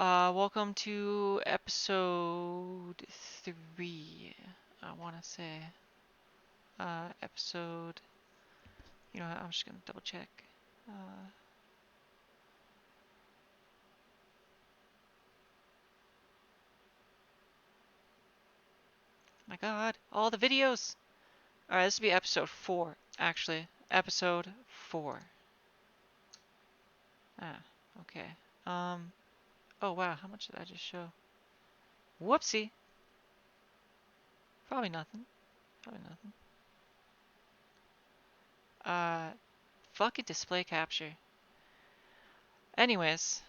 Welcome to episode 3, I want to say. Episode, you know, I'm just gonna double check. My God, all the videos! Alright, this will be episode 4, actually. Episode 4. Okay. Oh wow, how much did I just show? Whoopsie! Probably nothing. Fucking display capture. Anyways.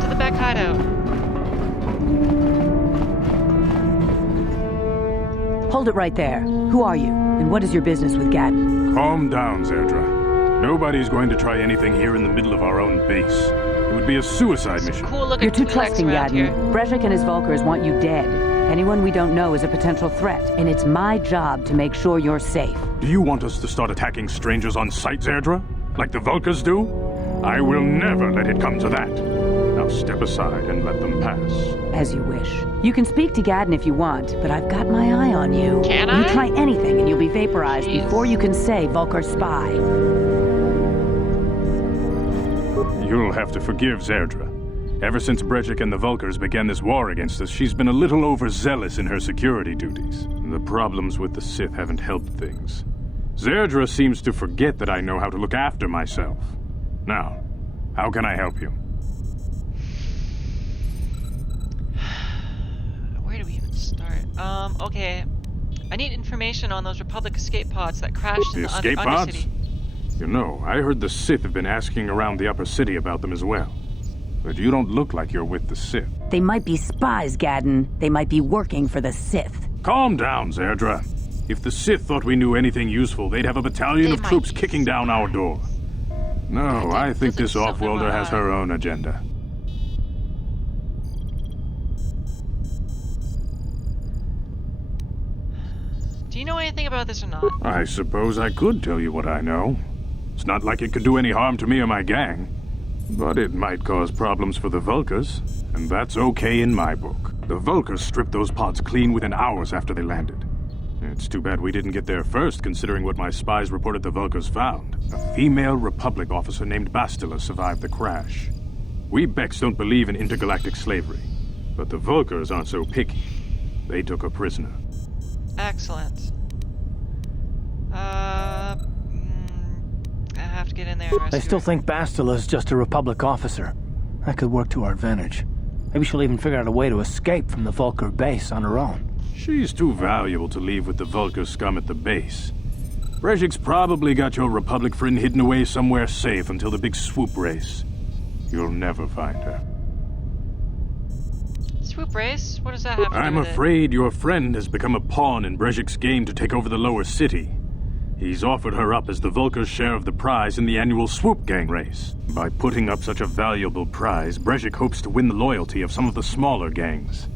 To the back hideout. Hold it right there. Who are you, and what is your business with Gadden? Calm down, Zerdra. Nobody's going to try anything here in the middle of our own base. It would be a suicide mission. Cool looking You're too Twi'leks trusting, around here. Gadden. Brejik and his Vulkars want you dead. Anyone we don't know is a potential threat, and it's my job to make sure you're safe. Do you want us to start attacking strangers on sight, Zerdra? Like the Vulkars do? I will never let it come to that. Now step aside and let them pass. As you wish. You can speak to Gadden if you want, but I've got my eye on you. Can You I? try anything and you'll be vaporized Jeez. before you can say Vulkar spy. You'll have to forgive Zerdra. Ever since Brejik and the Vulkars began this war against us, she's been a little overzealous in her security duties. The problems with the Sith haven't helped things. Zerdra seems to forget that I know how to look after myself. Now, how can I help you? Where do we even start? Okay. I need information on those Republic escape pods that crashed in The the escape pods? Undercity. You know, I heard the Sith have been asking around the upper city about them as well. But you don't look like you're with the Sith. They might be spies, Gadden. They might be working for the Sith. Calm down, Zerdra. If the Sith thought we knew anything useful, they'd have a battalion They of might troops be. kicking down our door. No, I think this off-worlder has her own agenda. Do you know anything about this or not? I suppose I could tell you what I know. It's not like it could do any harm to me or my gang. But it might cause problems for the Vulkars, and that's okay in my book. The Vulkars stripped those pods clean within hours after they landed. It's too bad we didn't get there first, considering what my spies reported the Vulkars found. A female Republic officer named Bastila survived the crash. We Becks don't believe in intergalactic slavery, but the Vulkars aren't so picky. They took her prisoner. Excellent. I have to get in there and rescue I still her. think Bastila's just a Republic officer. That could work to our advantage. Maybe she'll even figure out a way to escape from the Vulkar base on her own. She's too valuable to leave with the Vulkar scum at the base. Brejik's probably got your Republic friend hidden away somewhere safe until the big swoop race. You'll never find her. Swoop race? What does that have to I'm do with afraid your friend has become a pawn in Brejik's game to take over the lower city. He's offered her up as the Vulkar's share of the prize in the annual swoop gang race. By putting up such a valuable prize, Brejik hopes to win the loyalty of some of the smaller gangs.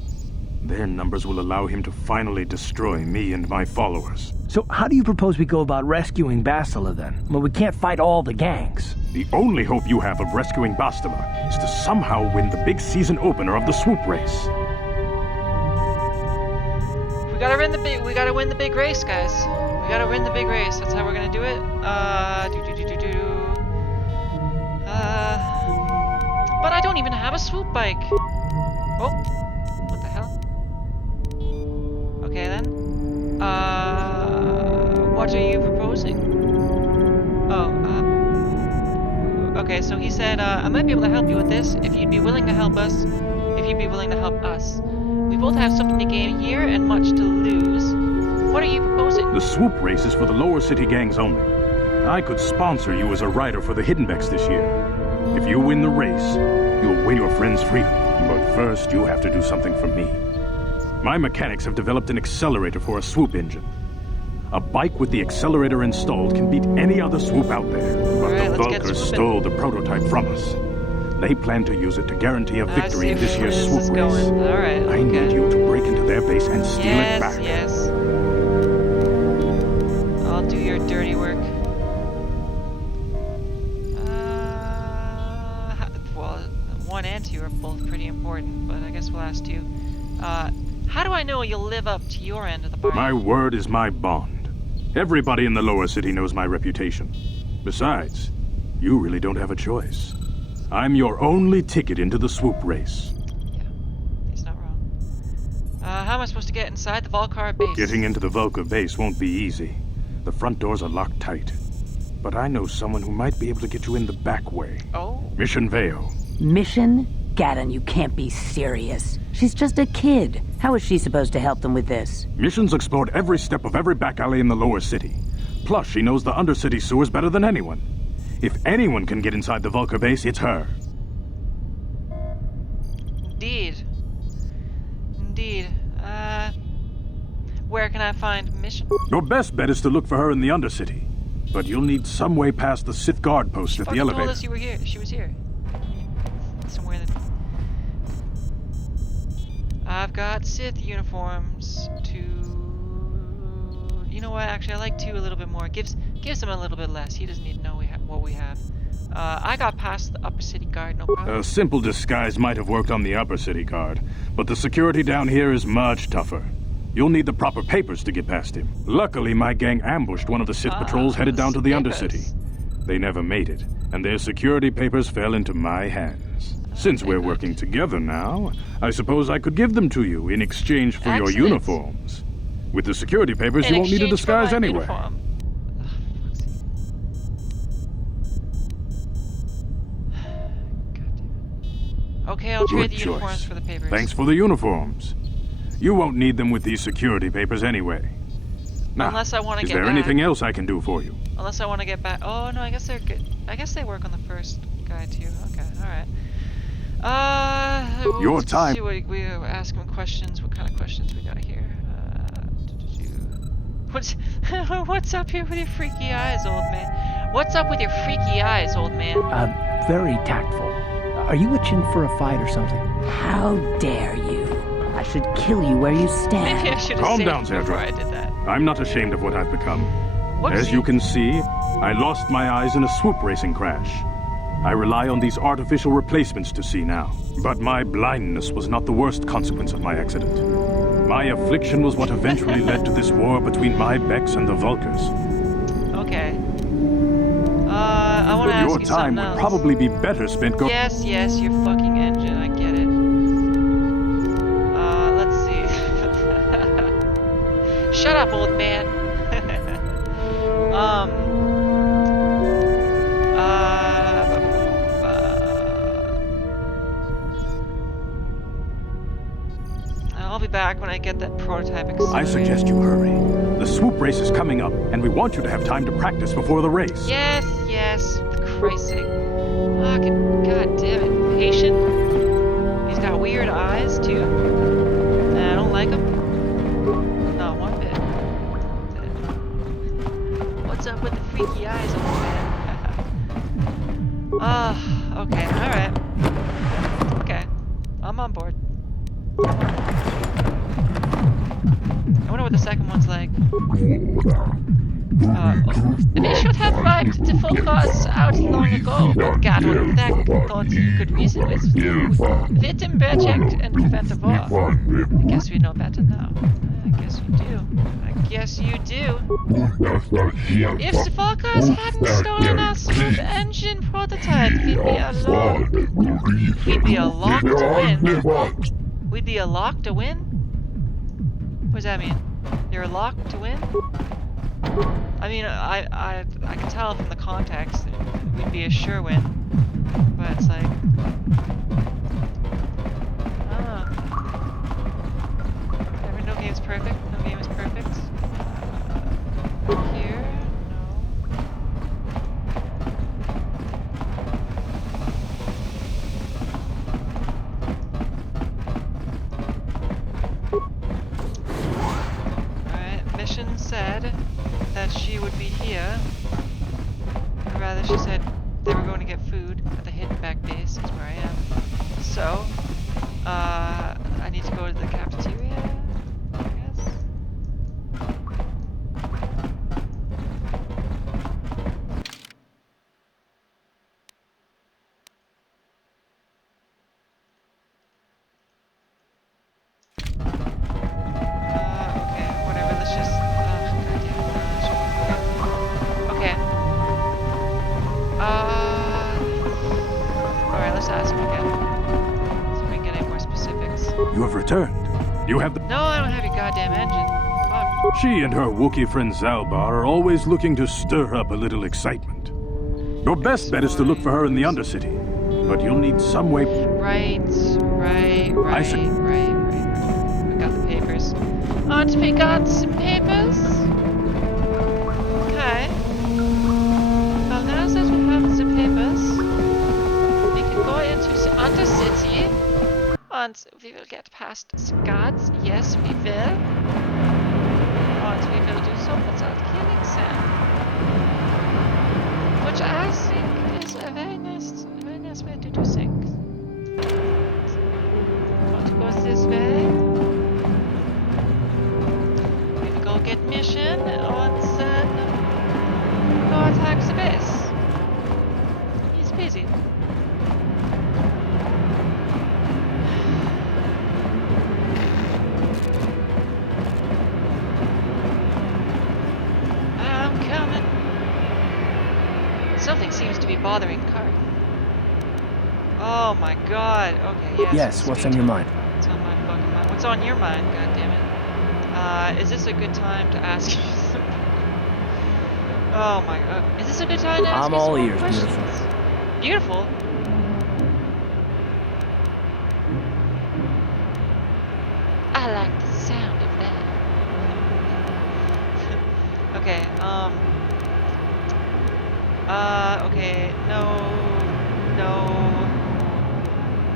Their numbers will allow him to finally destroy me and my followers. So how do you propose we go about rescuing Bastila then? Well, we can't fight all the gangs. The only hope you have of rescuing Bastila is to somehow win the big season opener of the swoop race. it? We gotta win the big race, guys. We gotta win the big race. That's how we're gonna do it. But I don't even have a swoop bike. Oh, what the hell? Okay then. What are you proposing? Oh, okay, so he said, I might be able to help you with this if you'd be willing to help us, if you'd be willing to help us. We both have something to gain here and much to lose. What are you proposing? The swoop race is for the lower city gangs only. I could sponsor you as a rider for the Hiddenbecks this year. If you win the race, you'll win your friend's freedom. But first, you have to do something for me. My mechanics have developed an accelerator for a swoop engine. A bike with the accelerator installed can beat any other swoop out there. But Alright, the let's get Vulkars swooping. stole the prototype from us. They plan to use it to guarantee a I victory see in this where year's this swoop is race. going. Alright, I need okay. you to break into their base and steal it Yes, back. yes. last two. How do I know you'll live up to your end of the bargain? My word is my bond. Everybody in the lower city knows my reputation. Besides, you really don't have a choice. I'm your only ticket into the swoop race. Yeah, he's not wrong. How am I supposed to get inside the Volcar base? Getting into the Vulca base won't be easy. The front doors are locked tight. But I know someone who might be able to get you in the back way. Oh. Mission Veo. Mission? Gaddon, you can't be serious. She's just a kid. How is she supposed to help them with this? Mission's explored every step of every back alley in the lower city. Plus, she knows the undercity sewers better than anyone. If anyone can get inside the Vulca base, it's her. Indeed. Indeed. Where can I find Mission? Your best bet is to look for her in the undercity. But you'll need some way past the Sith guard post at the Fucking told elevator. us you were here. She was here. Somewhere that... I've got Sith uniforms to... You know what? Actually, I like 2 a little bit more. Gives him a little bit less. He doesn't need to know what we have. I got past the upper city guard, no problem. A simple disguise might have worked on the upper city guard, but the security down here is much tougher. You'll need the proper papers to get past him. Luckily, my gang ambushed one of the Sith patrols headed down to the undercity. They never made it, and their security papers fell into my hands. Since we're working together now, I suppose I could give them to you in exchange for your Excellent. uniforms. With the security papers, In you won't need a exchange for disguise my anyway. uniform. Ugh, for fuck's sake. God damn it. Okay, I'll trade Good the uniforms choice. for the papers. Thanks for the uniforms. You won't need them with these security papers anyway. Now, Unless I want to is get there back. anything else I can do for you? Unless I want to get back. Oh no, I guess they're good. I guess they work on the first guy too. Okay, all right. Your let's time. See what we ask him questions. What kind of questions we got here? What's what's up here with your freaky eyes, old man? What's up with your freaky eyes, old man? Very tactful. Are you itching for a fight or something? How dare you? I should kill you where you stand. Maybe I should have Calm saved down, before Zerdra. I did that. I'm not ashamed of what I've become. What As is you he- can see, I lost my eyes in a swoop racing crash. I rely on these artificial replacements to see now. But my blindness was not the worst consequence of my accident. My affliction was what eventually led to this war between my Becks and the Vulcars. Okay. I want to ask Your you time something would else. probably be better spent going. Yes, your fucking engine. I get it. Let's see. Shut up, old man. I'll be back when I get that prototype I accelerator. suggest you hurry. The swoop race is coming up, and we want you to have time to practice before the race. Yes, for Christ's sake. Fucking god damn it. Patient. He's got weird eyes too. I don't like him. Not one bit. What's up with the freaky eyes, old man? Okay, alright. Okay. I'm on board. I wonder what the second one's like. They should have wiped the focus out long ago, but Gaddon thought he could reason with Wittenberg checked and prevent the war. Guess we know better now. I guess we do. I guess you do. If the Volkers hadn't stolen our swoop engine prototype, we'd be a lock to win. We'd be a lock to win? What does that mean? You're a lock to win? I mean, I can tell from the context that we'd be a sure win, but it's like, I don't know. No game's perfect. No game is perfect. Here, no. Alright, mission said that she would be here. Or rather, she said they were going to get food at the hidden back base, is where I am. So, I need to go to the cafeteria, I guess? returned. You have the... No, I don't have your goddamn engine. Fuck. She and her Wookiee friend Zalbar are always looking to stir up a little excitement. Your best bet is to look for her in the Undercity. But you'll need some way... Right. I see. Right. We got the papers. Aren't we got some papers? Okay. Well, now that we have the papers, we can go into the Undercity, and we will get past the guards. Yes, we will. And we will do so without killing them. Which I think is a very nice way to do things. Want to go this way? We will go get mission, and then go attack the base. Easy peasy. I'm coming. Something seems to be bothering Kurt. Oh my god. Okay, yes. Yes, what's on your mind? What's on my fucking mind? What's on your mind, goddammit? Is this a good time to ask you some... Oh my god. Is this a good time to ask I'm you all some more ears, questions? Beautiful? I like the sound of that. Okay, okay, no.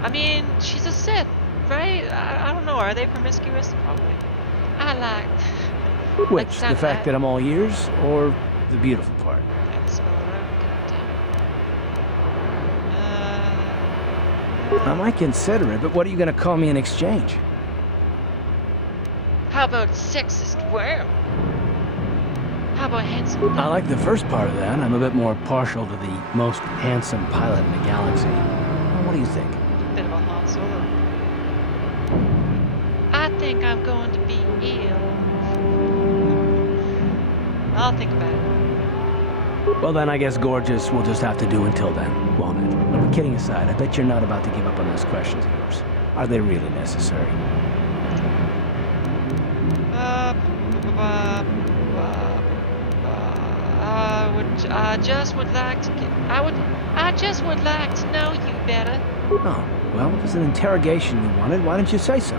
I mean, she's a Sith, right? I don't know, are they promiscuous? Probably. I like... Which, Let's the not fact that I'm all ears, or the beautiful part? Can't spell it out, goddammit. I might consider it, but what are you gonna call me in exchange? How about sexist worm? How about handsome? I like the first part of that. I'm a bit more partial to the most handsome pilot in the galaxy. Well, what do you think? Bit of a Han Solo. I think I'm going to be ill. I'll think about it. Well then, I guess gorgeous will just have to do until then, won't it? No, but kidding aside, I bet you're not about to give up on those questions of yours. Are they really necessary? I just would like to know you better. Oh, well, if it's an interrogation you wanted, why didn't you say so?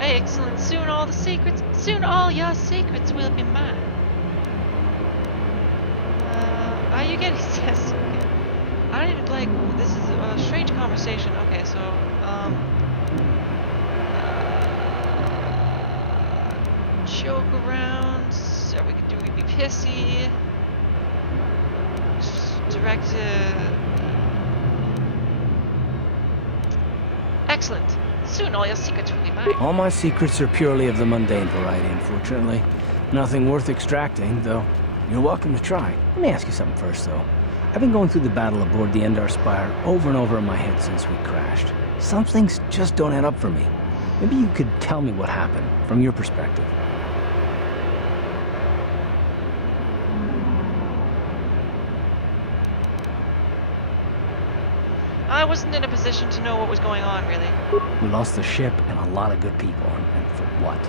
Excellent. Soon all your secrets will be mine. Are you getting this? Okay. I don't even like, this is a strange conversation. Okay, so, joke around, so we be pissy, direct excellent. Soon all your secrets will be mine. All my secrets are purely of the mundane variety, unfortunately. Nothing worth extracting, though you're welcome to try. Let me ask you something first, though. I've been going through the battle aboard the Endar Spire over and over in my head since we crashed. Some things just don't add up for me. Maybe you could tell me what happened, from your perspective. I wasn't in a position to know what was going on, really. We lost the ship and a lot of good people, and for what?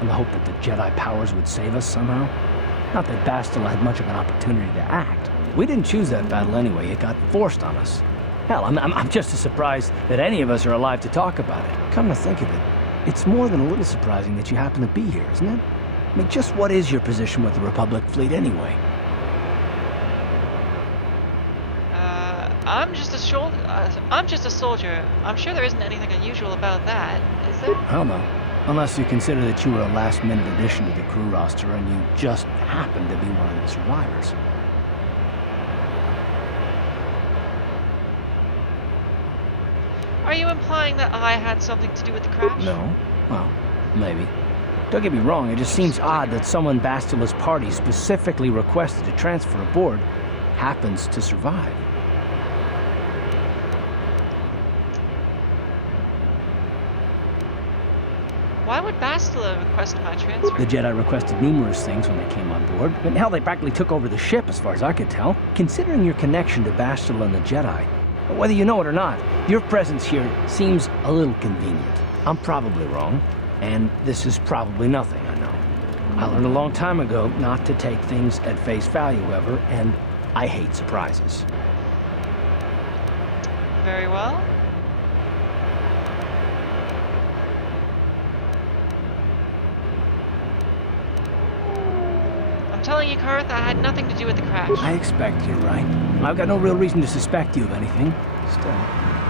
In the hope that the Jedi powers would save us somehow? Not that Bastila had much of an opportunity to act. We didn't choose that battle anyway, it got forced on us. Hell, I'm just as surprised that any of us are alive to talk about it. Come to think of it, it's more than a little surprising that you happen to be here, isn't it? I mean, just what is your position with the Republic fleet anyway? I'm just a soldier. I'm sure there isn't anything unusual about that, is there? Hell no. Unless you consider that you were a last-minute addition to the crew roster and you just happened to be one of the survivors. Are you implying that I had something to do with the crash? No. Well, maybe. Don't get me wrong, it just seems odd that someone Bastila's party specifically requested to transfer aboard happens to survive. Why would Bastila request my transfer? The Jedi requested numerous things when they came on board. Hell, they practically took over the ship, as far as I could tell. Considering your connection to Bastila and the Jedi, Whether you know it or not, your presence here seems a little convenient. I'm probably wrong, and this is probably nothing, I know. I learned a long time ago not to take things at face value, however, and I hate surprises. Very well. I'm telling you, Karth, I had nothing to do with the crash. I expect you're right. I've got no real reason to suspect you of anything. Still,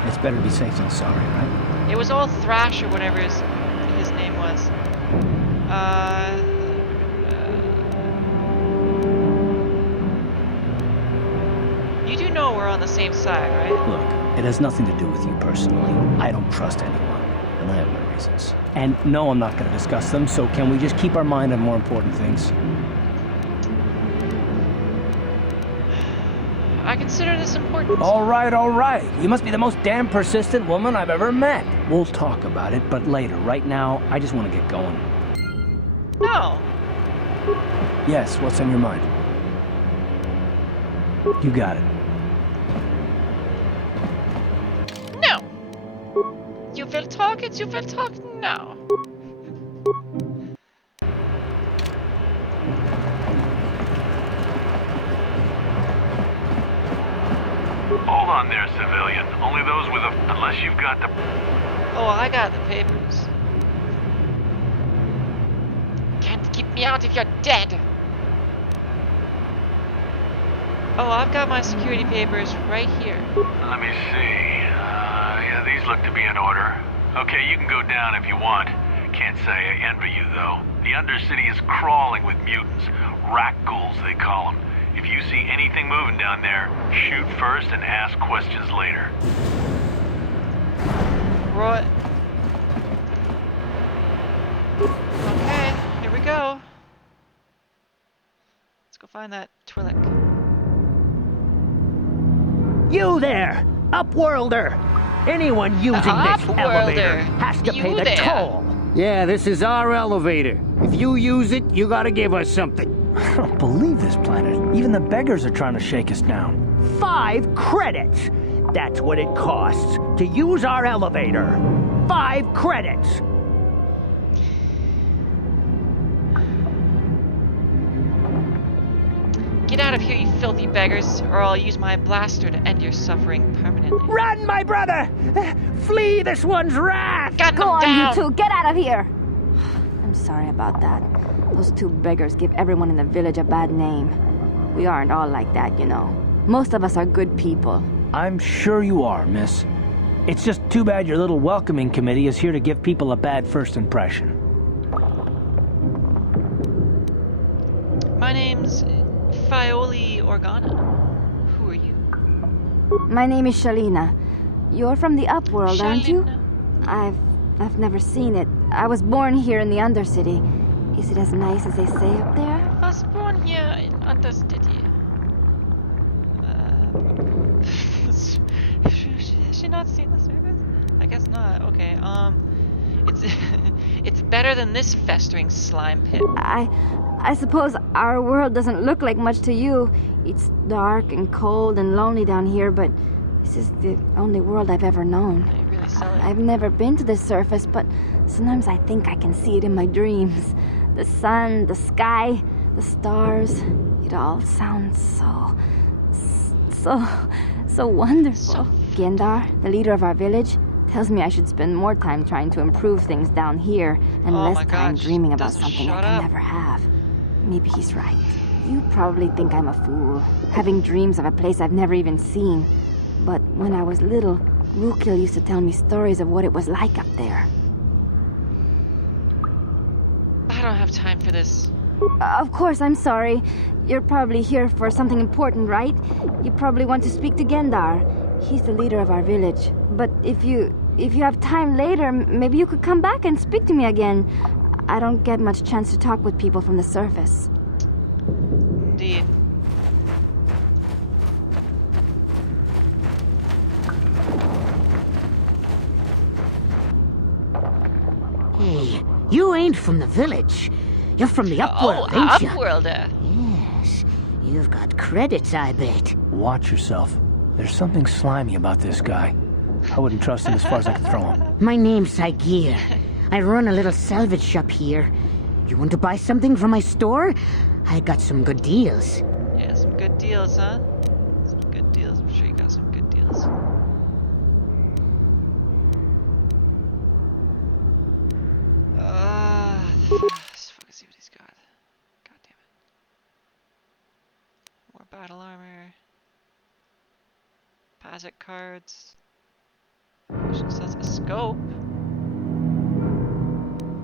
it's better to be safe than sorry, right? It was all Thrash or whatever his name was. You do know we're on the same side, right? Look, it has nothing to do with you personally. I don't trust anyone, and I have my reasons. And no, I'm not going to discuss them, so can we just keep our mind on more important things? I consider this important. All right, all right. You must be the most damn persistent woman I've ever met. We'll talk about it, but later. Right now, I just want to get going. No. Yes, what's on your mind? You got it. No. You will talk it, you will talk now. Hold on there, civilian. Only those with a... Unless you've got the... Oh, I got the papers. Can't keep me out if you're dead. Oh, I've got my security papers right here. Let me see. Yeah, these look to be in order. Okay, you can go down if you want. Can't say I envy you, though. The Undercity is crawling with mutants. Rat ghouls, they call them. If you see anything moving down there, shoot first and ask questions later. Right. Okay, here we go. Let's go find that Twi'lek. You there, Upworlder! Anyone using this elevator has to pay the toll. Yeah, this is our elevator. If you use it, you gotta give us something. I don't believe this planet. Even the beggars are trying to shake us down. 5 credits! That's what it costs to use our elevator. 5 credits! Get out of here, you filthy beggars, or I'll use my blaster to end your suffering permanently. Run, my brother! Flee this one's wrath! Got Go on, down. you two, get out of here! I'm sorry about that. Those 2 beggars give everyone in the village a bad name. We aren't all like that, you know. Most of us are good people. I'm sure you are, miss. It's just too bad your little welcoming committee is here to give people a bad first impression. My name's Fioli Organa. Who are you? My name is Shalina. You're from the Upworld, aren't you? Shalina. I've never seen it. I was born here in the Undercity. Is it as nice as they say up there? I was born here in Undercity. Has she not seen the service? I guess not. Okay. It's it's better than this festering slime pit. I suppose our world doesn't look like much to you. It's dark and cold and lonely down here, but this is the only world I've ever known. They really sell it. I've never been to the surface, but sometimes I think I can see it in my dreams. The sun, the sky, the stars. It all sounds so wonderful. Gendar, the leader of our village, tells me I should spend more time trying to improve things down here and Oh less my time gosh, dreaming about doesn't something I shut can up. never have. Maybe he's right. You probably think I'm a fool, having dreams of a place I've never even seen. But when I was little, Rukil used to tell me stories of what it was like up there. I don't have time for this. Of course, I'm sorry. You're probably here for something important, right? You probably want to speak to Gendar. He's the leader of our village. But if you have time later, maybe you could come back and speak to me again. I don't get much chance to talk with people from the surface. Indeed. Hey, you ain't from the village. You're from the Upworld, Oh, ain't you? Upworlder. Yes, you've got credits, I bet. Watch yourself. There's something slimy about this guy. I wouldn't trust him as far as I could throw him. My name's Saigir. I run a little salvage shop here. You want to buy something from my store? I got some good deals. Yeah, some good deals, huh? Some good deals. I'm sure you got some good deals. Let's fucking see what he's got. God damn it. More battle armor. Pazic cards. Mission says a scope.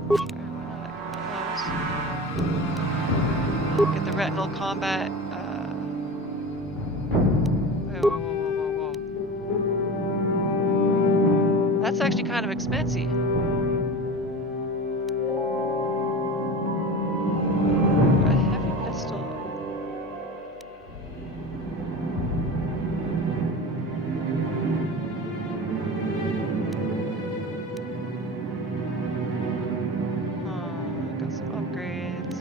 Sure, why not? One of those. Get the retinal combat. Whoa. That's actually kind of expensive. A heavy pistol.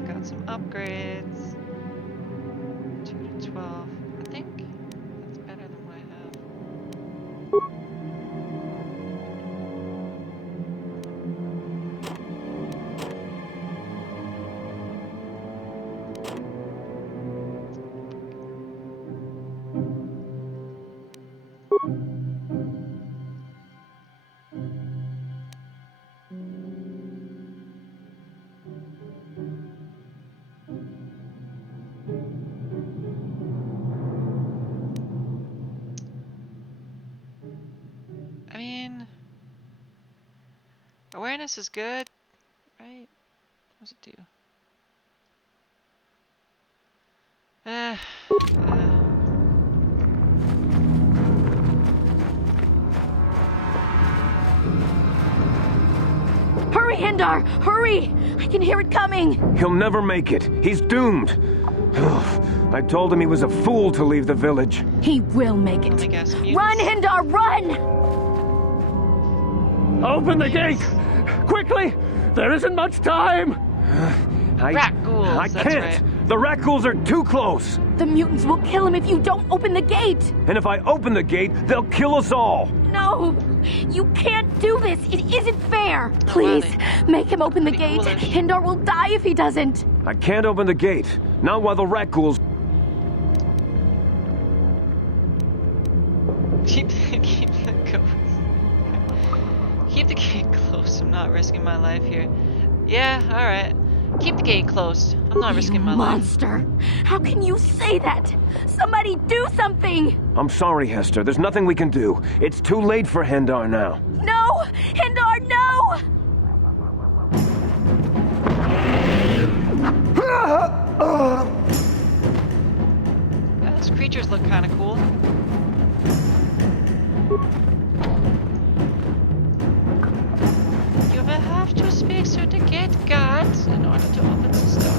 Got some upgrades. 2 to 12. I think that's better than what I have. I mean, awareness is good, right? What does it do? Hurry, Hindar! Hurry! I can hear it coming! He'll never make it. He's doomed. I told him he was a fool to leave the village. He will make it. Run, Hindar, run! Open the gate! Quickly! There isn't much time! Rat ghouls, I that's can't! right. The rat ghouls are too close! The mutants will kill him if you don't open the gate! And if I open the gate, they'll kill us all! No! You can't do this! It isn't fair! Please, make him open the gate! Hindar will die if he doesn't! I can't open the gate. Not while the rat ghouls... Keep the gate closed. I'm not risking my life here. Yeah, alright. Keep the gate closed. I'm not risking my life. Monster! How can you say that? Somebody do something! I'm sorry, Hester. There's nothing we can do. It's too late for Hendar now. No! Hindar, no! Yeah, those creatures look kind of cool. You will have to speak to the gate guard in order to open the door.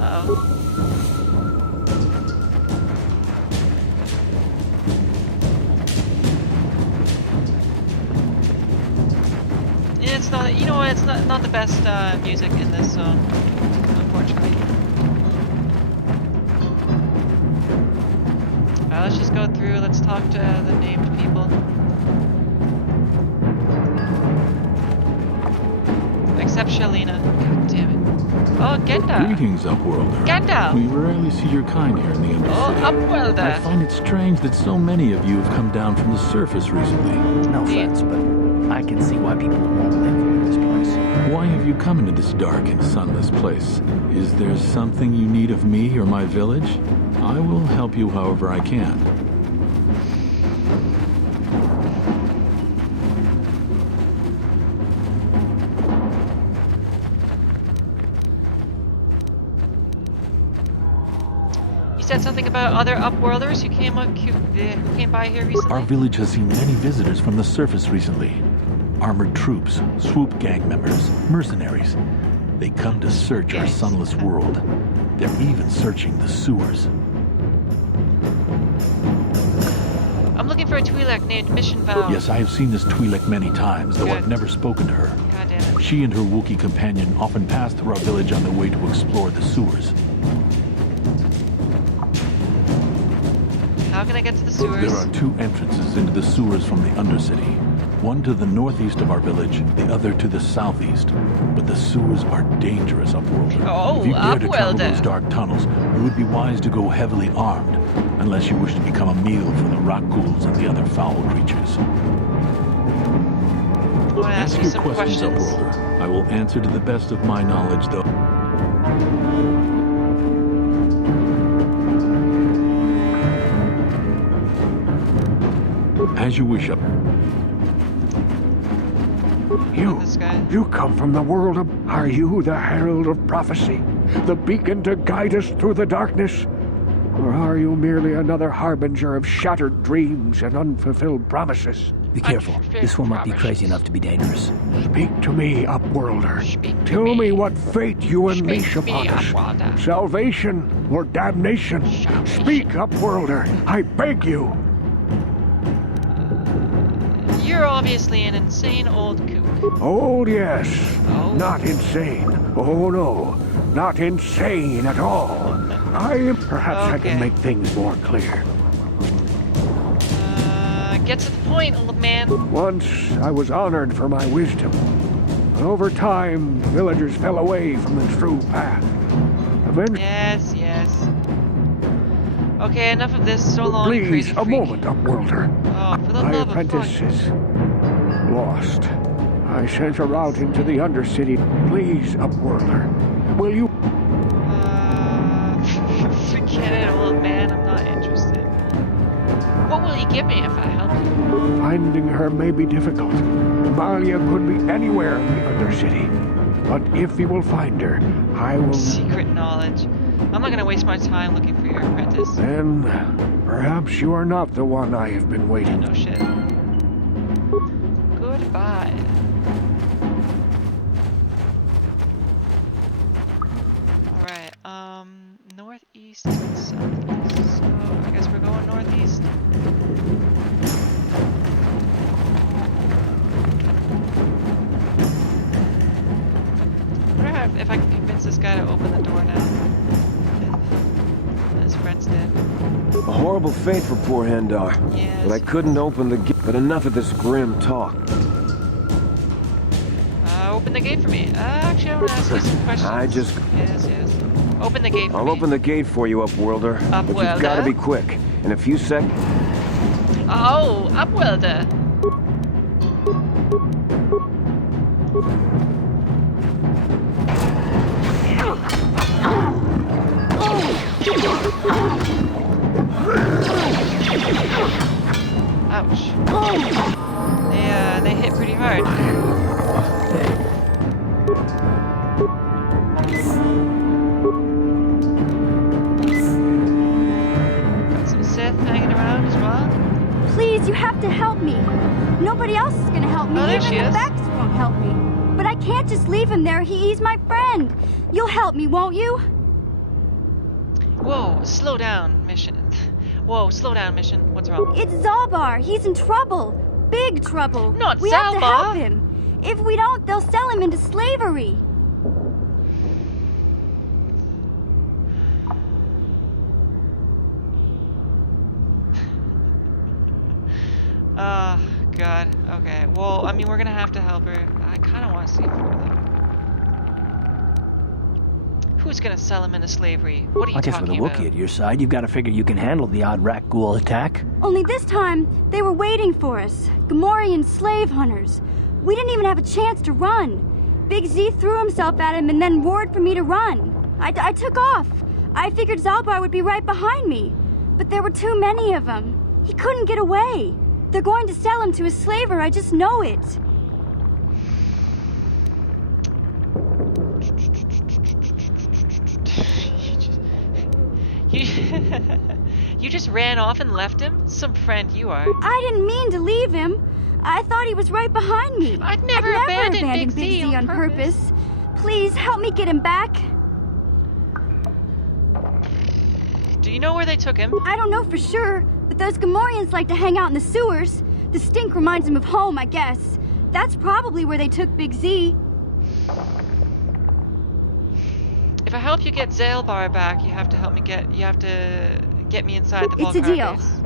Uh-oh. Yeah, it's not, you know what, it's not the best music in this zone, unfortunately. Let's just go through, let's talk to the named people. Except Shalina. God damn it. Oh, Genda. Greetings, Upworlder. Genda. We rarely see your kind here in the Undercity. Oh, Upworlder. I find it strange that so many of you have come down from the surface recently. No offense, but I can see why people won't live in this place. Why have you come into this dark and sunless place? Is there something you need of me or my village? I will help you however I can. You said something about other Upworlders who came by here recently? Our village has seen many visitors from the surface recently. Armored troops, swoop gang members, mercenaries. They come to search our sunless world. They're even searching the sewers. I'm looking for a Twi'lek named Mission Val. Yes, I have seen this Twi'lek many times, though I've never spoken to her. God damn it. She and her Wookiee companion often pass through our village on their way to explore the sewers. how can I get to the sewers? There are 2 entrances into the sewers from the Undercity. One to the northeast of our village, the other to the southeast. But the sewers are dangerous, Upworlder. Oh, if you dare to travel Upworlder. those dark tunnels, it would be wise to go heavily armed, unless you wish to become a meal for the rock ghouls and the other foul creatures. I want to ask you your some questions, questions. Upworlder. I will answer to the best of my knowledge, though. As you wish, This guy. You come from the world of... Are you the herald of prophecy? The beacon to guide us through the darkness? Or are you merely another harbinger of shattered dreams and unfulfilled promises? Be careful. This one might be crazy enough to be dangerous. Speak to me, Upworlder. Speak to Tell me. me what fate you unleash Speak to me, upon us. Upworlder. Salvation or damnation? Speak, Upworlder. I beg you. You're obviously an insane old kook. Oh, yes. Oh. Not insane. Oh, no. Not insane at all. Perhaps I Okay. can make things more clear. Get to the point, old man. Once I was honored for my wisdom. But over time, villagers fell away from the true path. Eventually, Yes, yes. Okay, enough of this. So long, you please, crazy a freak. moment, Upworlder. Oh, for the My love of apprentice fuck. is lost. I sent her out into the Undercity. Please, Upworlder. Will you... Forget it, old man. I'm not interested. What will you give me if I help you? Finding her may be difficult. Malia could be anywhere in the Undercity. But if you will find her, I will... Secret knowledge. I'm not gonna waste my time looking for your apprentice. Then, perhaps you are not the one I have been waiting No shit. Goodbye. Alright, northeast and southeast. So I guess we're going northeast. I wonder if I can convince this guy to open the door now. His friend's dead. A horrible fate for poor Hendar. Yes. But I couldn't open the gate. But enough of this grim talk. Open the gate for me. Actually, I want to ask you some questions. Yes, yes. Open the gate for me. I'll open the gate for you, Upworlder. But Upworlder? you've got to be quick. In a few seconds. Oh, Upworlder. Ouch. They hit pretty hard. Got some Sith hanging around as well. Please, you have to help me. Nobody else is gonna help me. Oh, there Even she the is. Vex won't help me. But I can't just leave him there. He's my friend. You'll help me, won't you? Whoa, slow down, mission. Whoa, slow down, mission. What's wrong? It's Zalbar. He's in trouble. Big trouble. Not We have to Zalbar. help him. If we don't, they'll sell him into slavery. Oh, God. Okay. Well, I mean, we're gonna have to help her. I kind of want to see further. Who's gonna sell him into slavery? What are you I guess with a talking Wookiee about? at your side, you've got to figure you can handle the odd rat ghoul attack. Only this time, they were waiting for us. Gamorrean slave hunters. We didn't even have a chance to run. Big Z threw himself at him and then roared for me to run. I took off. I figured Zalbar would be right behind me. But there were too many of them. He couldn't get away. They're going to sell him to a slaver, I just know it. You just ran off and left him? Some friend you are. I didn't mean to leave him. I thought he was right behind me. I'd never abandoned Big Z on on purpose. Please help me get him back. Do you know where they took him? I don't know for sure, but those Gamorreans like to hang out in the sewers. The stink reminds them of home, I guess. That's probably where they took Big Z. If I help you get Zalbar back, you have to help me get. You have to get me inside the It's a Volcar deal. base.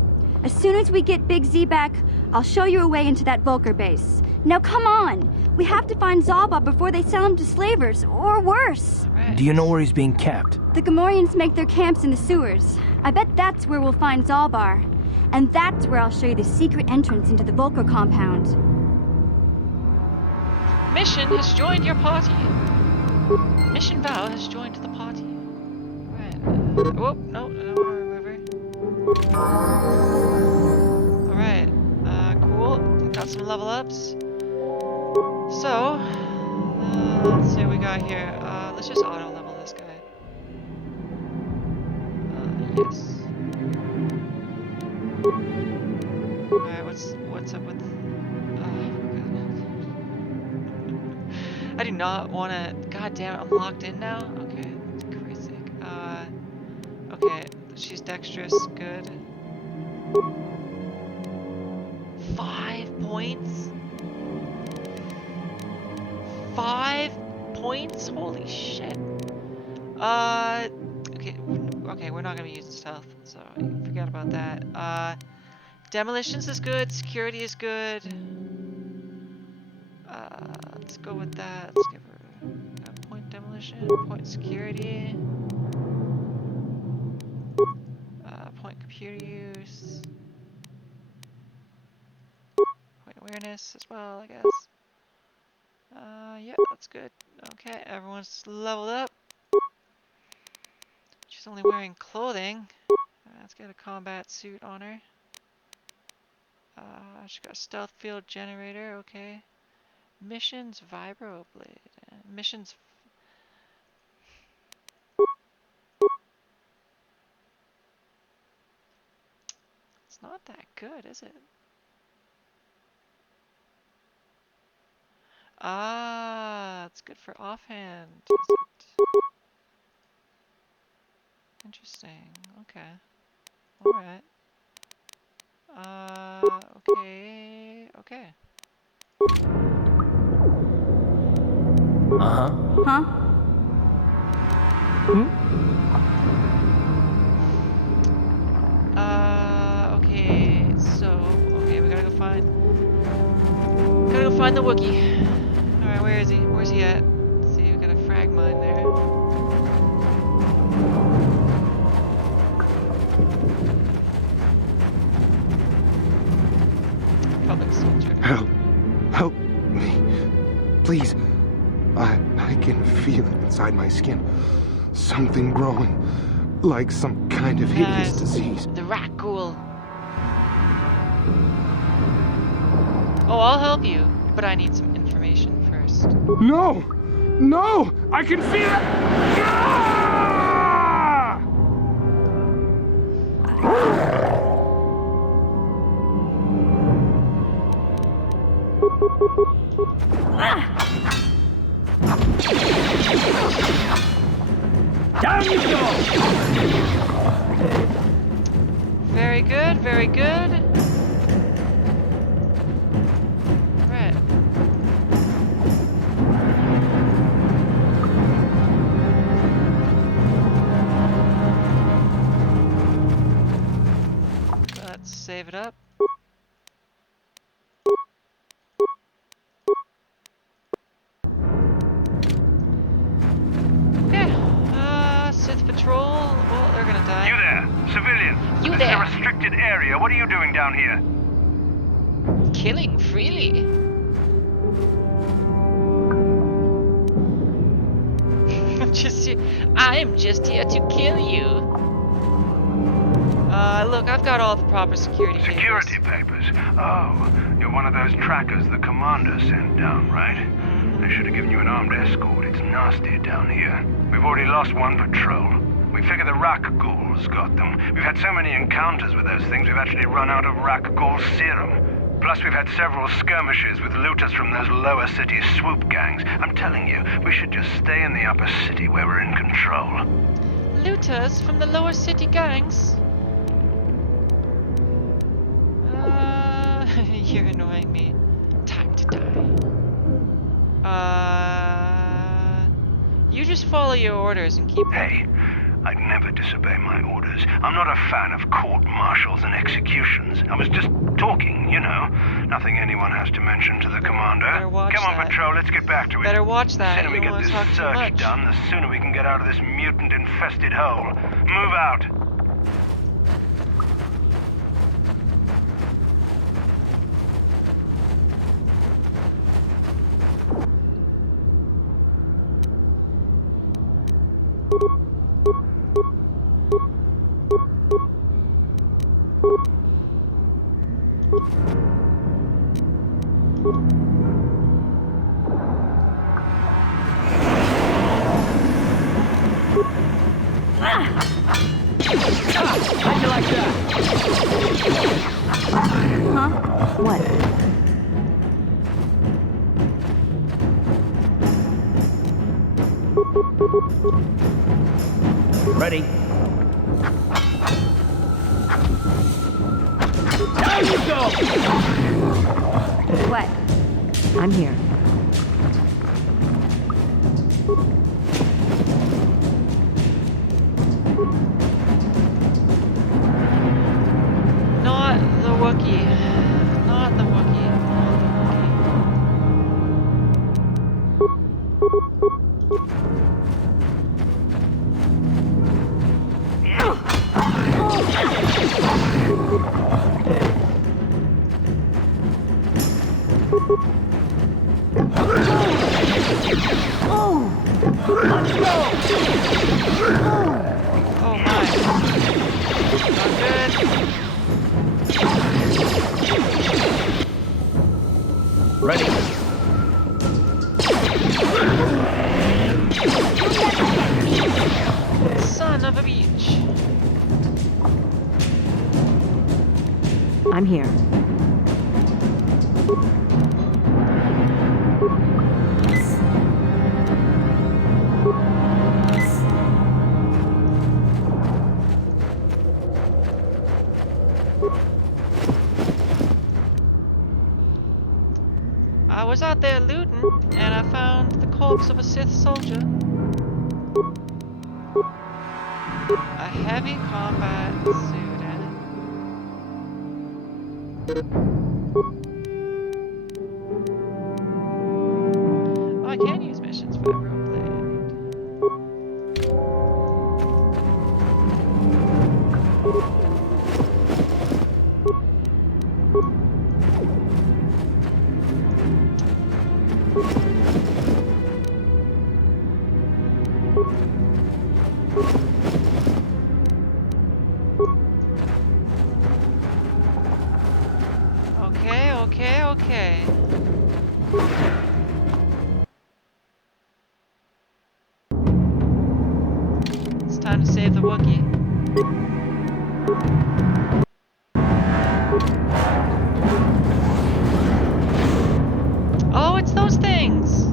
As soon as we get Big Z back, I'll show you a way into that Volker base. Now come on! We have to find Zalba before they sell him to slavers, or worse. Do you know where he's being kept? The Gamorreans make their camps in the sewers. I bet that's where we'll find Zalbar. And that's where I'll show you the secret entrance into the Volker compound. Mission has joined your party. Mission Vow has joined the party. Right. Oh, no, I don't want to remove her. Alright. Cool. Got some level ups. So, let's see what we got here. Let's just auto level this guy. Yes. Alright, what's up with... I do not want to... God damn it, I'm locked in now? Okay, for Christ's sake. Okay, she's dexterous, good. 5 points? 5 points? Holy shit. Okay, we're not gonna use stealth, so forget about that. Demolitions is good, security is good. Let's go with that. Let's give her a point demolition, point security, point computer use, point awareness as well, I guess. Yeah, that's good. Okay, everyone's leveled up. She's only wearing clothing. Let's get a combat suit on her. She's got a stealth field generator, okay. Missions vibroblade. Missions. It's not that good, is it? Ah, it's good for offhand. Is it? Interesting. Okay. All right. Okay. Okay. Uh-huh. Huh? Okay, so, okay, we gotta go find the Wookiee. Alright, where is he? Where's he at? Let's see, we got a frag mine there. Public soldier. Help me. Please. I can feel it inside my skin. Something growing. Like some kind of hideous disease. The rat ghoul. Oh, I'll help you, but I need some information first. No! No! I can feel it! Down you go! Very good, very good. Right. Let's save it up. Patrol? Well, they're gonna die. You there, civilian. You this there. is a restricted area. What are you doing down here? Killing freely. I'm just here to kill you. Look, I've got all the proper security papers. Security papers? Oh, you're one of those trackers the commander sent down, right? They should have given you an armed escort. It's nasty down here. We've already lost one patrol. We figure the Rak ghouls got them. We've had so many encounters with those things, we've actually run out of Rak ghoul serum. Plus, we've had several skirmishes with looters from those lower city swoop gangs. I'm telling you, we should just stay in the upper city where we're in control. Looters from the lower city gangs? You're annoying me. Time to die. You just follow your orders and keep... Hey, I'd never disobey my orders. I'm not a fan of court-martials and executions. I was just talking, you know. Nothing anyone has to mention to the commander. Better watch Come on, that. Patrol, let's get back to it. Better watch that. The sooner we You don't get want this to talk too search much. done, the sooner we can get out of this mutant-infested hole. Move out. How'd you like that? Huh? What? Ready. Down you go! What? I'm here. Not the Wookiee. Not the Wookiee. Not the Oh my. Not good. Ready. Son of a beach. I'm here. I was out there looting, and I found the corpse of a Sith soldier. A heavy combat suit Oh, I can use missions for roleplay. Okay. It's time to save the Wookiee. Oh, it's those things!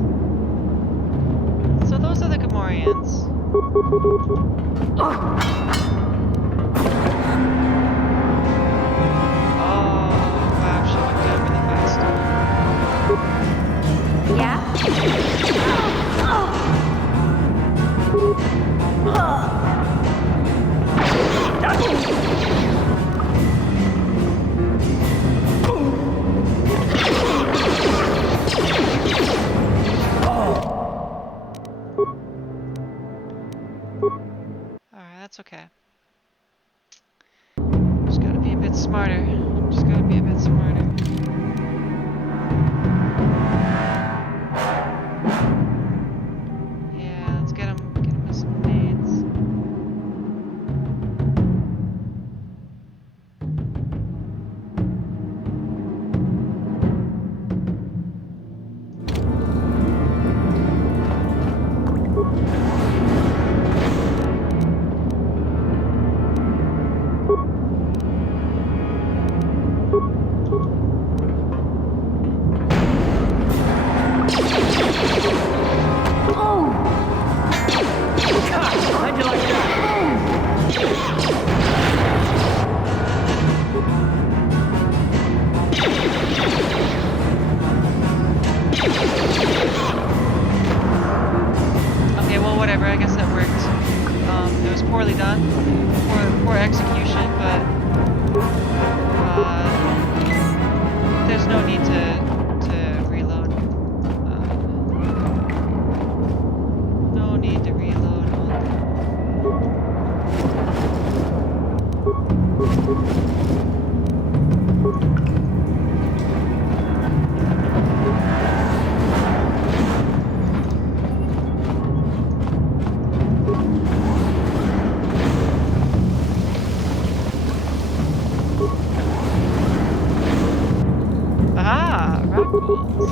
So those are the Gamorreans. That's okay. Just gotta be a bit smarter. Just gotta be a bit smarter. Yeah, let's get him with some nades. done for execution, but there's no need to reload. No need to reload. Ah, raccoons.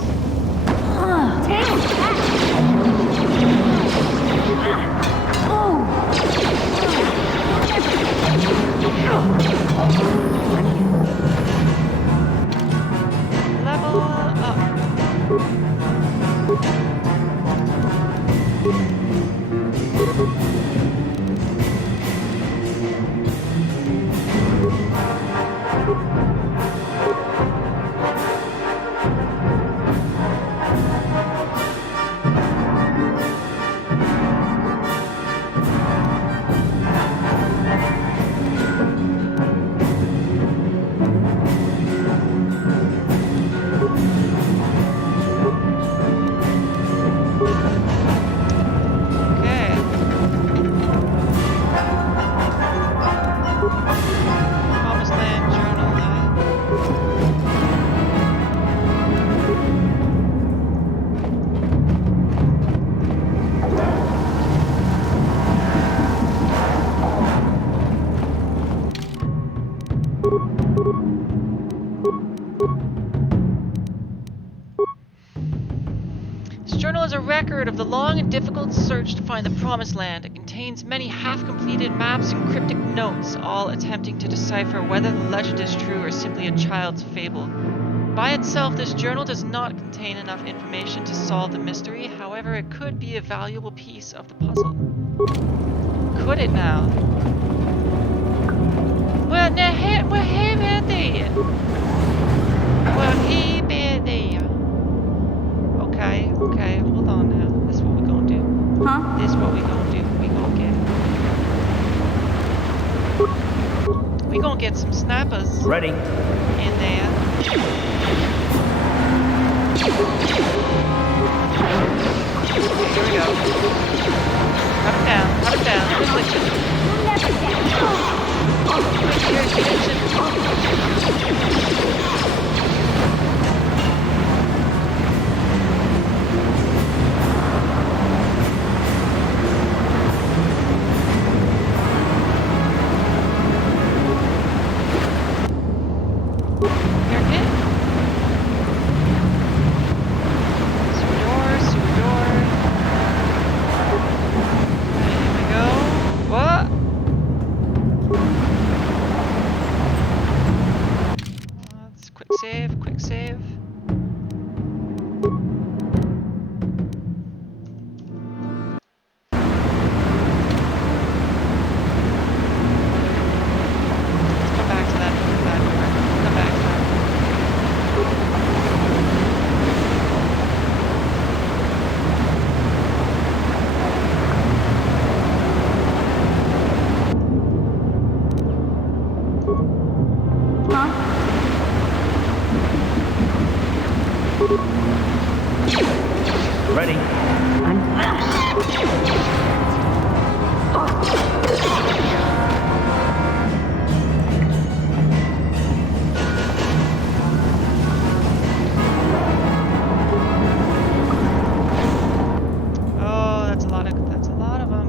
Level up. Okay. Promised Land Journal, This journal is a record of the long and difficult search to find the Promised Land. It contains many half-completed maps and cryptic notes, all attempting to decipher whether the legend is true or simply a child's fable. By itself, this journal does not contain enough information to solve the mystery. However, it could be a valuable piece of the puzzle. Could it now? Well, now, well, hey, there. Well, hey, there. Okay, hold on now. This is what we're gonna do. Huh? This is what we're gonna do. We gonna get. We gonna get some snappers. Ready. In there. Okay, here we go. Up and down. Glitching. Here's glitching. Quick save. Come back to that door. Come back to that. Ready. Oh, that's a lot of them.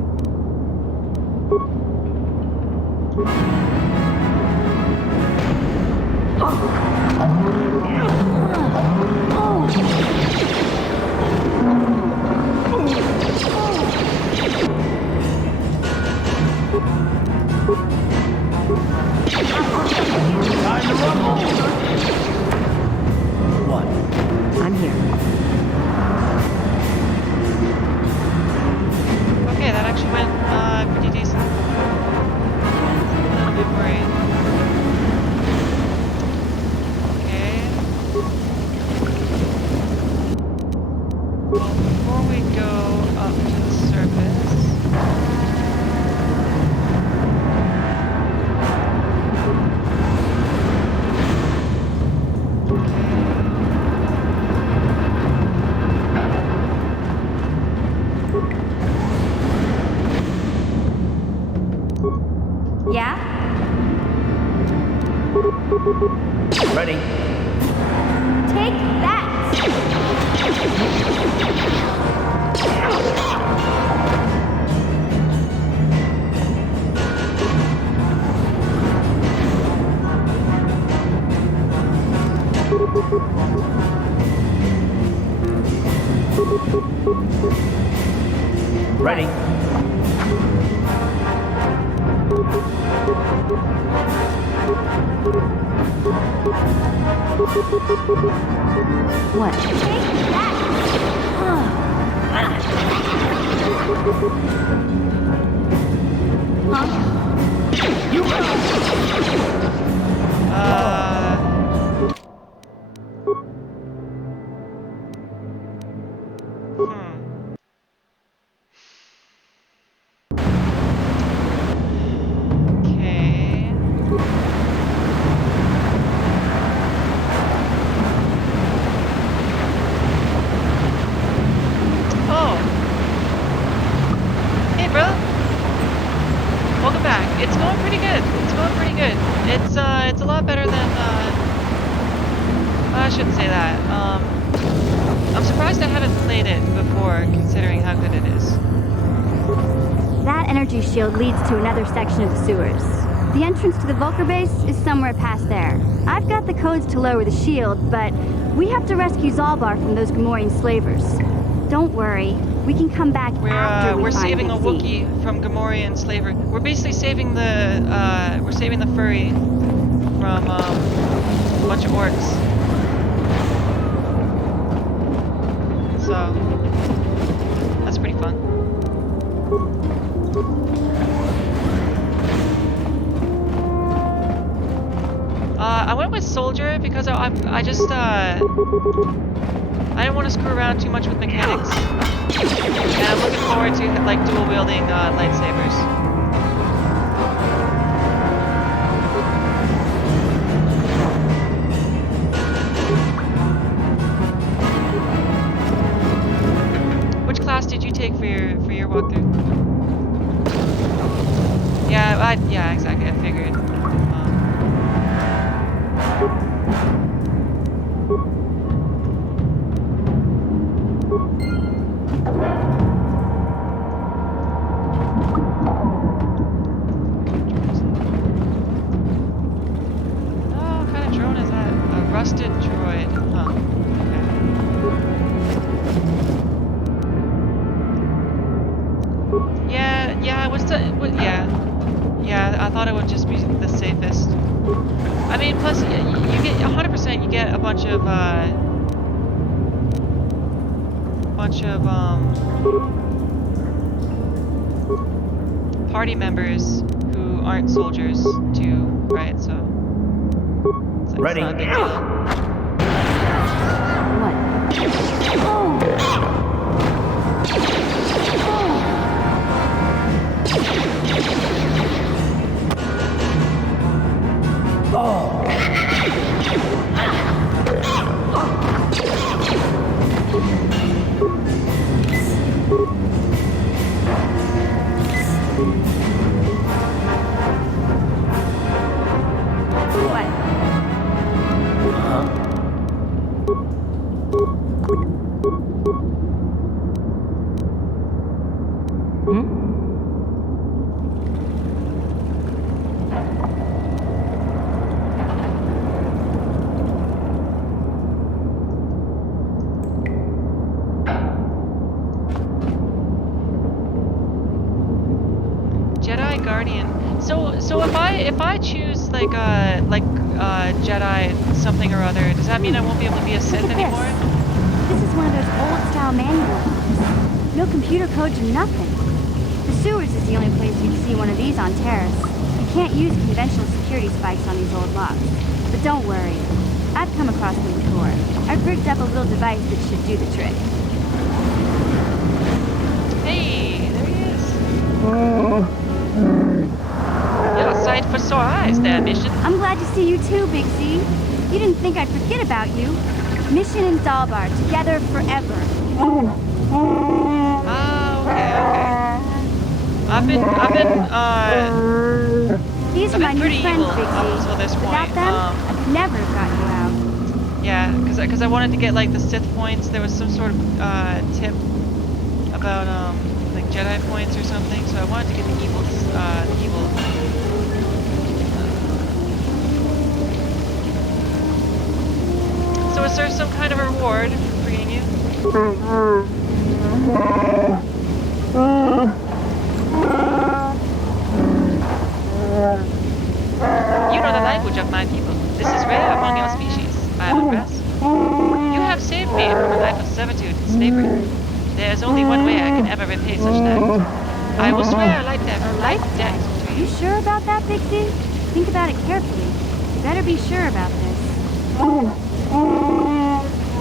Ready. Take that! Ready. What? Take that! Okay. Oh. Hey, bro. Welcome back. It's going pretty good. It's going pretty good. It's a lot better than I shouldn't say that. I'm surprised I haven't played it before, considering how good it is. That energy shield leads to another section of the sewers. The entrance to the Vulcar base is somewhere past there. I've got the codes to lower the shield, but we have to rescue Zalbar from those Gamorrean slavers. Don't worry, we can come back after we We're find saving a Big Z. Wookiee from Gamorrean slavery. We're basically saving the furry from a bunch of orcs. So that's pretty fun. I went with soldier because I just I didn't want to screw around too much with mechanics, and I'm looking forward to like dual wielding lightsabers. Which class did you take for your walkthrough? Yeah, exactly. I figured. Oh, what kind of drone is that? A rusted droid. Huh. Okay. Yeah, yeah, I thought it would just be the safest. I mean, plus, you get 100%, you get a bunch of party members who aren't soldiers too, right? So it's like Ready. It's not a big deal. Jedi Guardian. So if I choose like Jedi something or other, does that mean I won't be able to be a Sith anymore? This is one of those old-style manuals. No computer codes or nothing. The sewers is the only place you'd see one of these on Terrace. You can't use conventional security spikes on these old locks. But don't worry. I've come across them before. I've rigged up a little device that should do the trick. Hey, there he is. You're a sight for sore eyes there, Mission. I'm glad to see you too, Big Z. You didn't think I'd forget about you. Mission and Zalbar, together forever. Okay. These are my new pretty friends, evil Big Z. up until this point. Without them, Never got you out. Yeah, because I wanted to get like the Sith points. There was some sort of tip about like Jedi points or something. So I wanted to get the evil. So is there some kind of a reward for freeing you? You know the language of my people. This is rare among your species. I am impressed. You have saved me from a life of servitude and slavery. There is only one way I can ever repay such debt. I will swear a life debt to You you. sure about that, Pixie? Think about it carefully. You better be sure about this.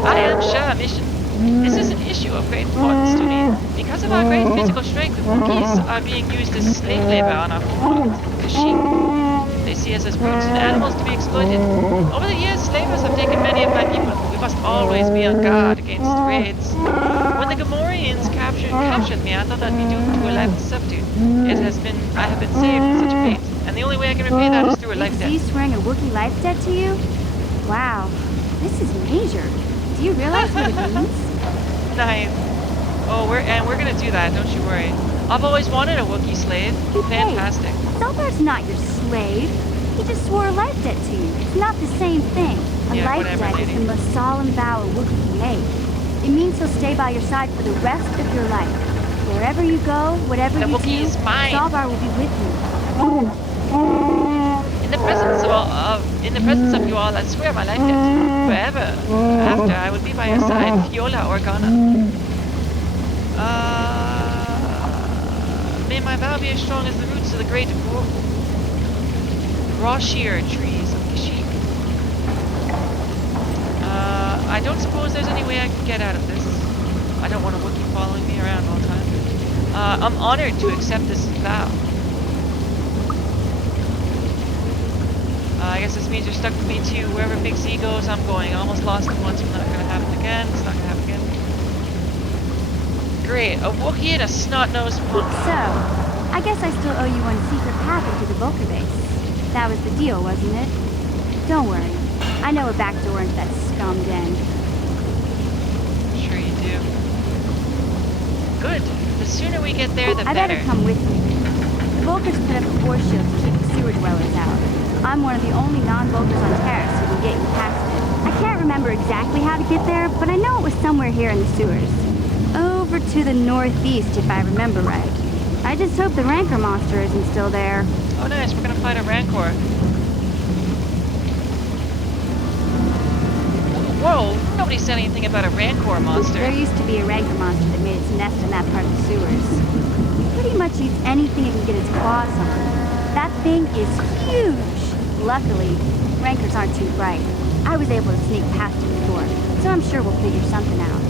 I am sure, mission. This is an issue of great importance to me. Because of our great physical strength, Wookiees are being used as slave labor on our planet, Kashyyyk. They see us as brutes and animals to be exploited. Over the years, slavers have taken many of my people. We must always be on guard against raids. When the Gamorreans captured me, I thought I'd be doomed to a life of servitude. I have been saved from such a fate, and the only way I can repay that is through a life debt. Is he swearing a Wookiee life debt to you? Wow, this is major. Do you realize what it means? Nice. Oh, we're gonna do that. Don't you worry. I've always wanted a Wookiee slave. Fantastic. Zeldar's not your slave. He just swore a life debt to you. It's not the same thing. A Yeah, life whatever, debt lady. is the most solemn vow a Wookiee can make. It means he'll stay by your side for the rest of your life. Wherever you go, whatever The you Wookiee do, is mine. Zalbar will be with you. In the presence of you all, I swear my life debt. Forever. After, I will be by your side, Fiola Organa. May my vow be as strong as the roots of the great Rawshir trees of Kashyyyk. I don't suppose there's any way I can get out of this. I don't want a Wookiee following me around all the time. I'm honored to accept this vow. I guess this means you're stuck with me too. Wherever Big Z goes, I'm going. I almost lost him once, but not gonna happen again. It's not gonna happen again. Great, a Wookiee and a snot-nosed punk. So, I guess I still owe you one secret path into the Vulcan base. That was the deal, wasn't it? Don't worry. I know a back door into that scum den. Sure you do. Good. The sooner we get there, the I better. better come with you. The Vulcans put up a force shield to keep the sewer dwellers out. I'm one of the only non-Vulcans on Terrace who can get you past it. I can't remember exactly how to get there, but I know it was somewhere here in the sewers. Over to the northeast, if I remember right. I just hope the Rancor monster isn't still there. Oh nice, we're gonna fight a Rancor. Whoa, nobody said anything about a Rancor monster. There used to be a Rancor monster that made its nest in that part of the sewers. It pretty much eats anything it can get its claws on. That thing is huge. Luckily, Rancors aren't too bright. I was able to sneak past it before, so I'm sure we'll figure something out.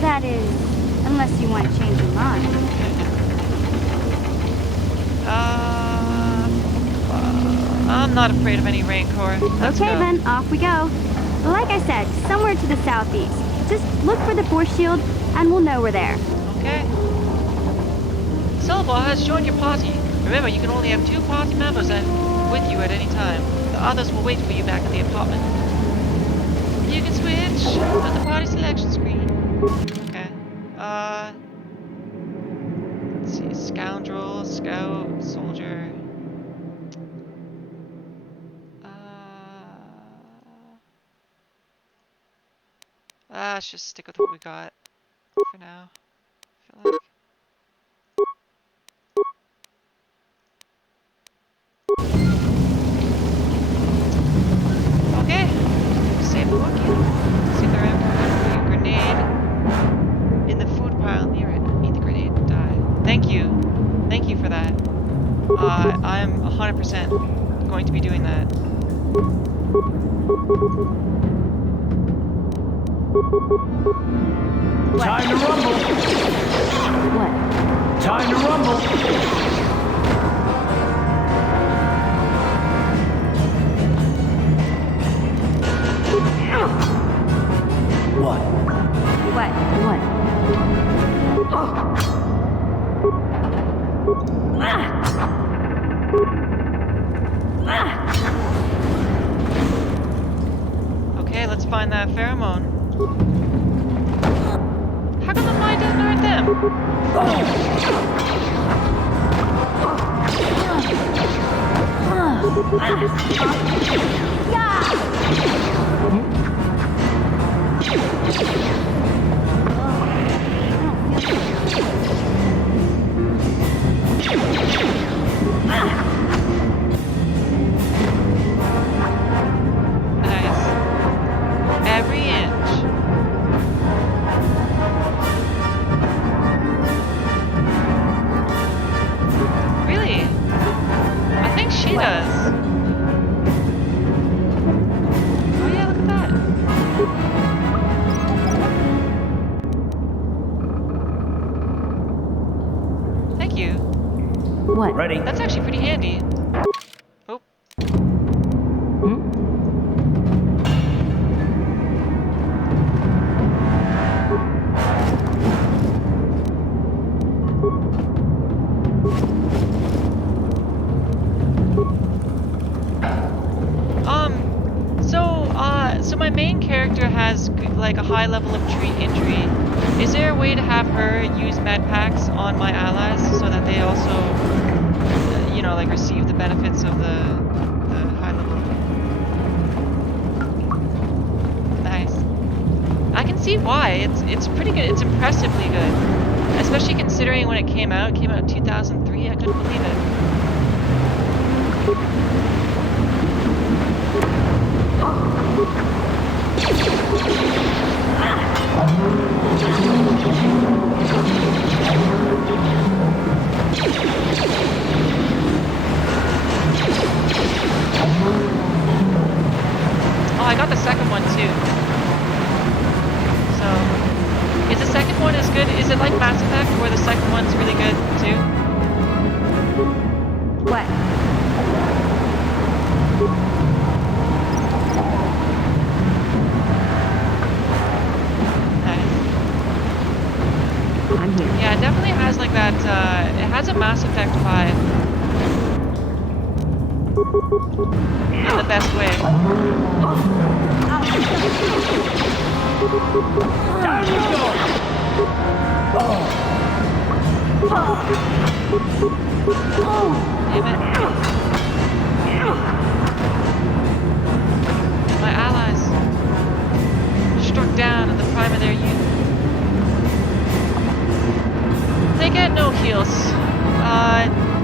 That is, unless you want to change your mind. I'm not afraid of any Rancor. Let's Okay go. then, off we go. Like I said, somewhere to the southeast. Just look for the force shield, and we'll know we're there. Okay. Silbar has joined your party. Remember, you can only have 2 party members with you at any time. The others will wait for you back at the apartment. You can switch at the party selection screen. Okay. Let's see. Scoundrel, scout, soldier. Let's just stick with what we got for now. I feel like. Okay, save the Wookiee. See if there ever a grenade in the food pile near it. Eat the grenade and die. Thank you for that. I'm 100% going to be doing that. What? Time to rumble! What? Time to rumble! What? What? What? find that pheromone. How come the mine doesn't hurt them? Nice. Every inch. Really? I think she does. Oh yeah, look at that. Thank you. What? Ready? That's actually pretty handy. Oh. So my main character has like a high level of tree injury. Is there a way to have her use med packs on my allies so that they also, you know, like receive the benefits of the high level? Nice. I can see why. It's pretty good. It's impressively good, especially considering when it came out. It came out in 2003. I couldn't believe it. Oh, I got the second one too. So, is the second one as good? Is it like Mass Effect where the second one's really good too? What? I'm here. Yeah, it definitely has like that, it has a Mass Effect vibe. In the best way. Down you go! Damn it. My allies struck down at the prime of their youth. They get no heals.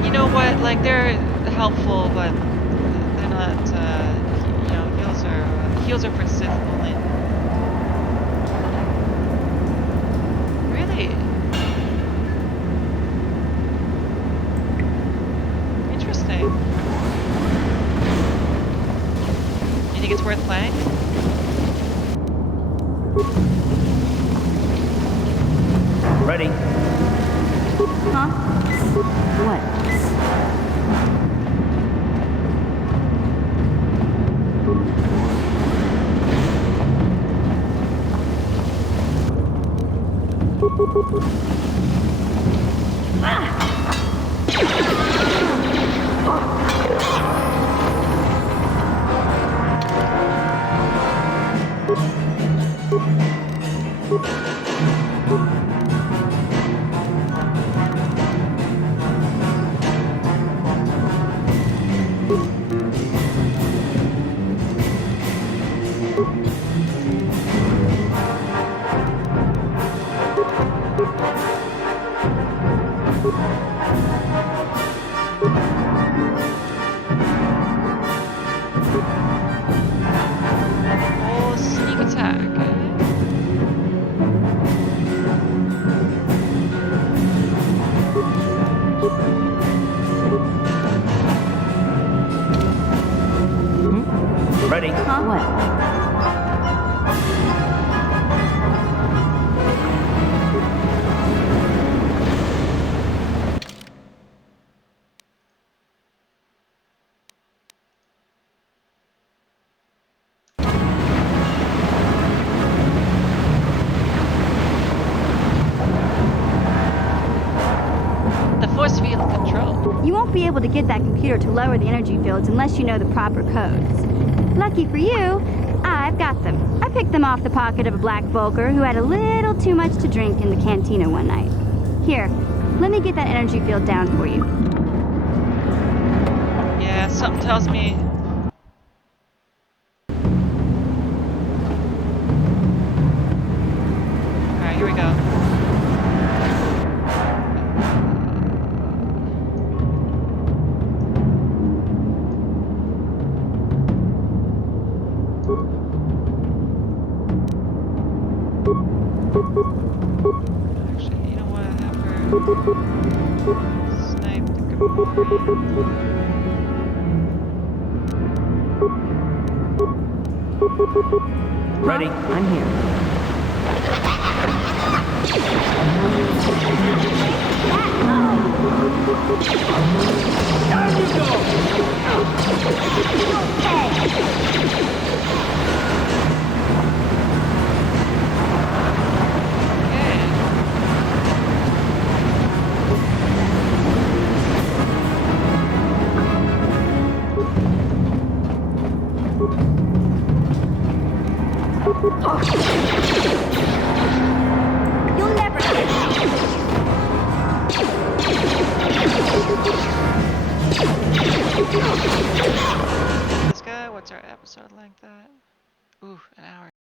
You know what? Like, they're helpful, but they're not, you know, heals are for Sith only. Really? Interesting. You think it's worth playing? Ready? Huh? What? Oh, sneak attack. Ready? Huh? What? The force field control. You won't be able to get that computer to lower the energy fields unless you know the proper codes. Lucky for you, I've got them. I picked them off the pocket of a black Volker who had a little too much to drink in the cantina one night. Here, let me get that energy field down for you. Yeah, something tells me. Alright, here we go. Actually, you know what? I have her snipe the Ready? I'm here. Time to go! You'll never This guy, what's our episode length at? Ooh, an hour.